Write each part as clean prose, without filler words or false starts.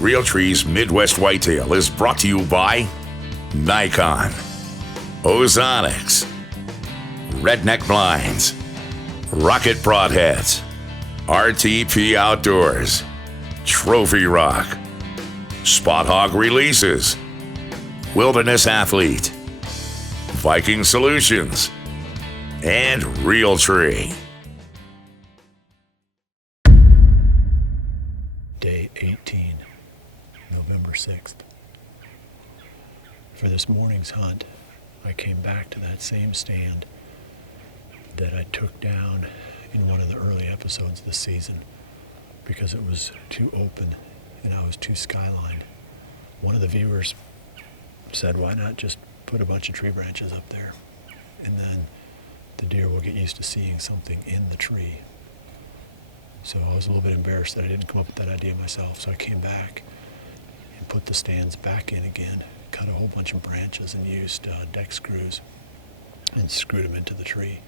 Realtree's Midwest Whitetail is brought to you by Nikon, Ozonics, Redneck Blinds, Rocket Broadheads, RTP Outdoors, Trophy Rock, Spot Hog Releases, Wilderness Athlete, Viking Solutions, and Realtree. Day 18, November 6th. For this morning's hunt, I came back to that same stand that I took down in one of the early episodes this season because it was too open and I was too skylined. One of the viewers said, why not just put a bunch of tree branches up there and then the deer will get used to seeing something in the tree. So I was a little bit embarrassed that I didn't come up with that idea myself. So I came back and put the stands back in again, cut a whole bunch of branches and used deck screws and screwed them into the tree.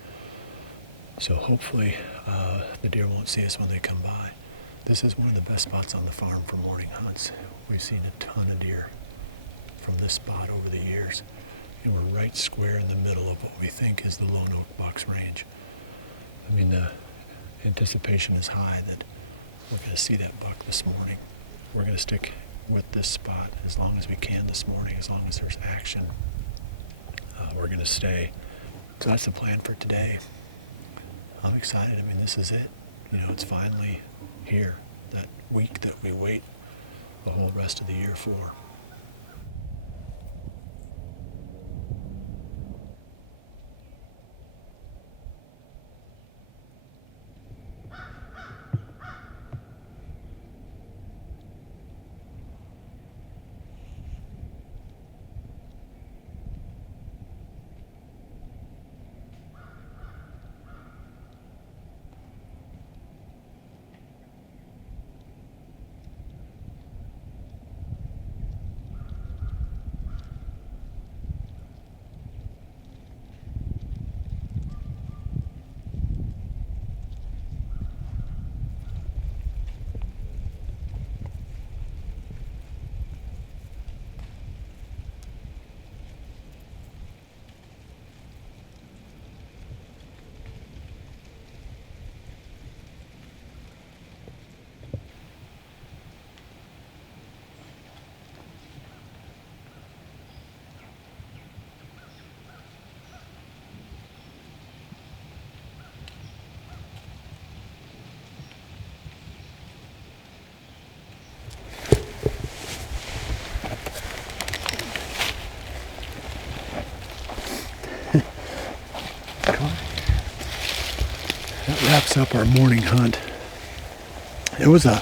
So hopefully the deer won't see us when they come by. This is one of the best spots on the farm for morning hunts. We've seen a ton of deer from this spot over the years. And we're right square in the middle of what we think is the Lone Oak Bucks range. I mean, the anticipation is high that we're going to see that buck this morning. We're going to stick with this spot as long as we can this morning, as long as there's action. We're going to stay. So that's the plan for today. I'm excited. I mean, this is it. You know, it's finally here, that week that we wait the whole rest of the year for. That wraps up our morning hunt. It was a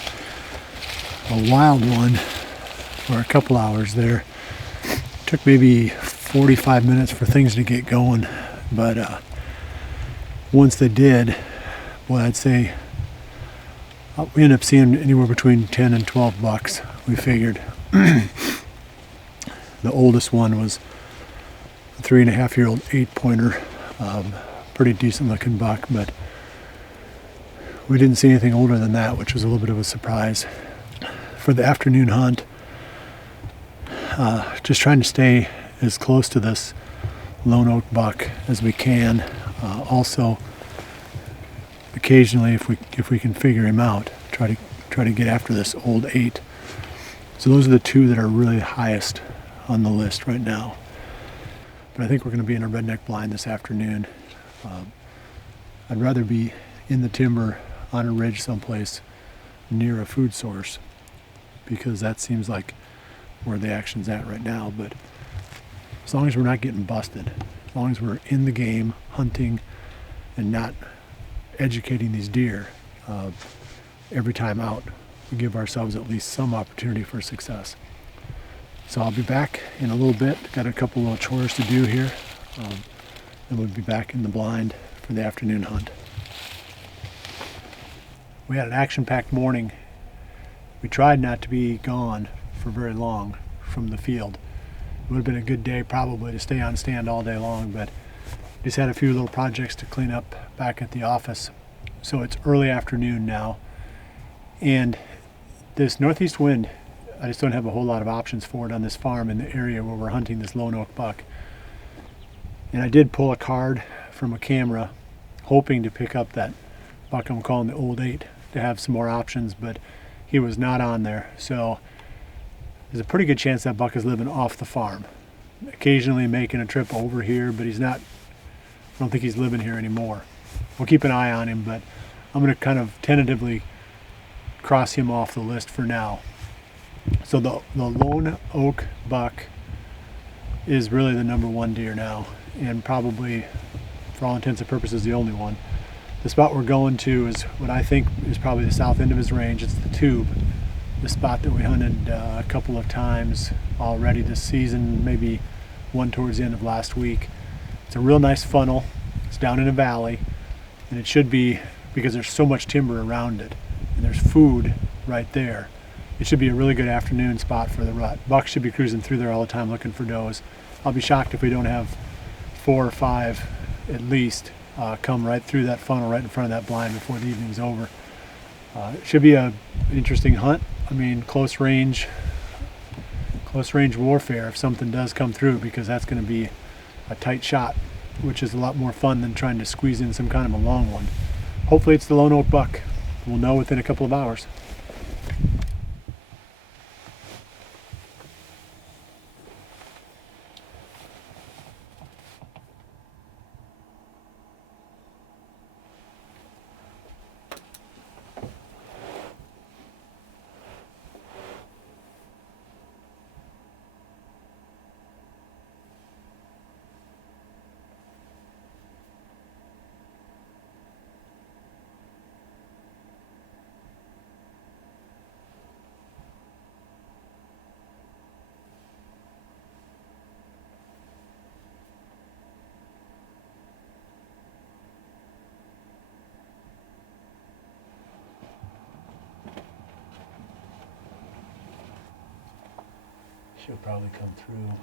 wild one for a couple hours there. It took maybe 45 minutes for things to get going, but once they did, well, I'd say we ended up seeing anywhere between 10 and 12 bucks, we figured. The oldest one was a 3.5-year-old 8-pointer, pretty decent looking buck, but we didn't see anything older than that, which was a little bit of a surprise. For the afternoon hunt, just trying to stay as close to this Lone Oak buck as we can. Also, occasionally, if we can figure him out, try to get after this old 8. So those are the two that are really highest on the list right now. But I think we're going to be in a redneck blind this afternoon. I'd rather be in the timber on a ridge someplace near a food source, because that seems like where the action's at right now. But as long as we're not getting busted, as long as we're in the game, hunting, and not educating these deer, every time out, we give ourselves at least some opportunity for success. So I'll be back in a little bit. Got a couple little chores to do here. And we'll be back in the blind for the afternoon hunt. We had an action-packed morning. We tried not to be gone for very long from the field. It would have been a good day probably to stay on stand all day long, but just had a few little projects to clean up back at the office. So it's early afternoon now, and this northeast wind I just don't have a whole lot of options for it on this farm in the area where we're hunting this lone oak buck. And I did pull a card from a camera hoping to pick up that buck I'm calling the Old 8 to have some more options, but he was not on there. So there's a pretty good chance that buck is living off the farm, occasionally making a trip over here, but he's not, I don't think he's living here anymore. We'll keep an eye on him, but I'm going to kind of tentatively cross him off the list for now. So the lone oak buck is really the number one deer now, and probably, for all intents and purposes, the only one. The spot we're going to is what I think is probably the south end of his range. It's the Tube, the spot that we hunted a couple of times already this season, maybe one towards the end of last week. It's a real nice funnel. It's down in a valley, and it should be, because there's so much timber around it and there's food right there, it should be a really good afternoon spot for the rut. Bucks should be cruising through there all the time looking for does. I'll be shocked if we don't have 4 or 5 at least come right through that funnel right in front of that blind before the evening's over. It should be an interesting hunt. I mean, close range warfare if something does come through, because that's going to be a tight shot, which is a lot more fun than trying to squeeze in some kind of a long one. Hopefully it's the lone oak buck. We'll know within a couple of hours. She'll probably come through.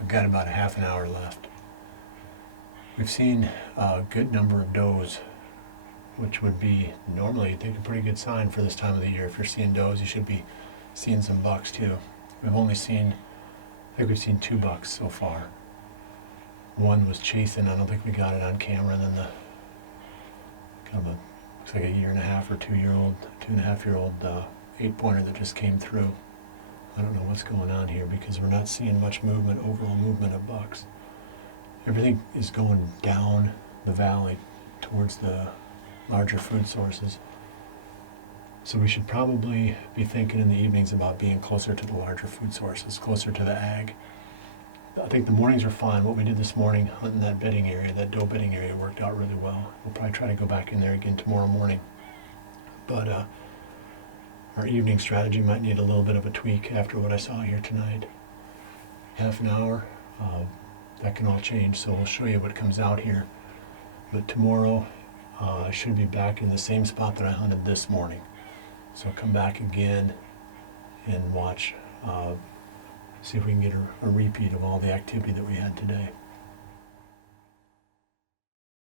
I've got about a half an hour left. We've seen a good number of does, which would be normally, I think, a pretty good sign for this time of the year. If you're seeing does, you should be seeing some bucks too. We've only seen, I think we've seen 2 bucks so far. One was chasing, I don't think we got it on camera, and then the kind of a, looks like a 1.5 or 2.5-year-old 8-pointer that just came through. I don't know what's going on here, because we're not seeing much movement, overall movement of bucks. Everything is going down the valley towards the larger food sources. So we should probably be thinking in the evenings about being closer to the larger food sources, closer to the ag. I think the mornings are fine. What we did this morning, hunting that bedding area, that doe bedding area, worked out really well. We'll probably try to go back in there again tomorrow morning. But our evening strategy might need a little bit of a tweak after what I saw here tonight. Half an hour, that can all change, so we'll show you what comes out here. But tomorrow, I should be back in the same spot that I hunted this morning. So I'll come back again and watch, see if we can get a repeat of all the activity that we had today.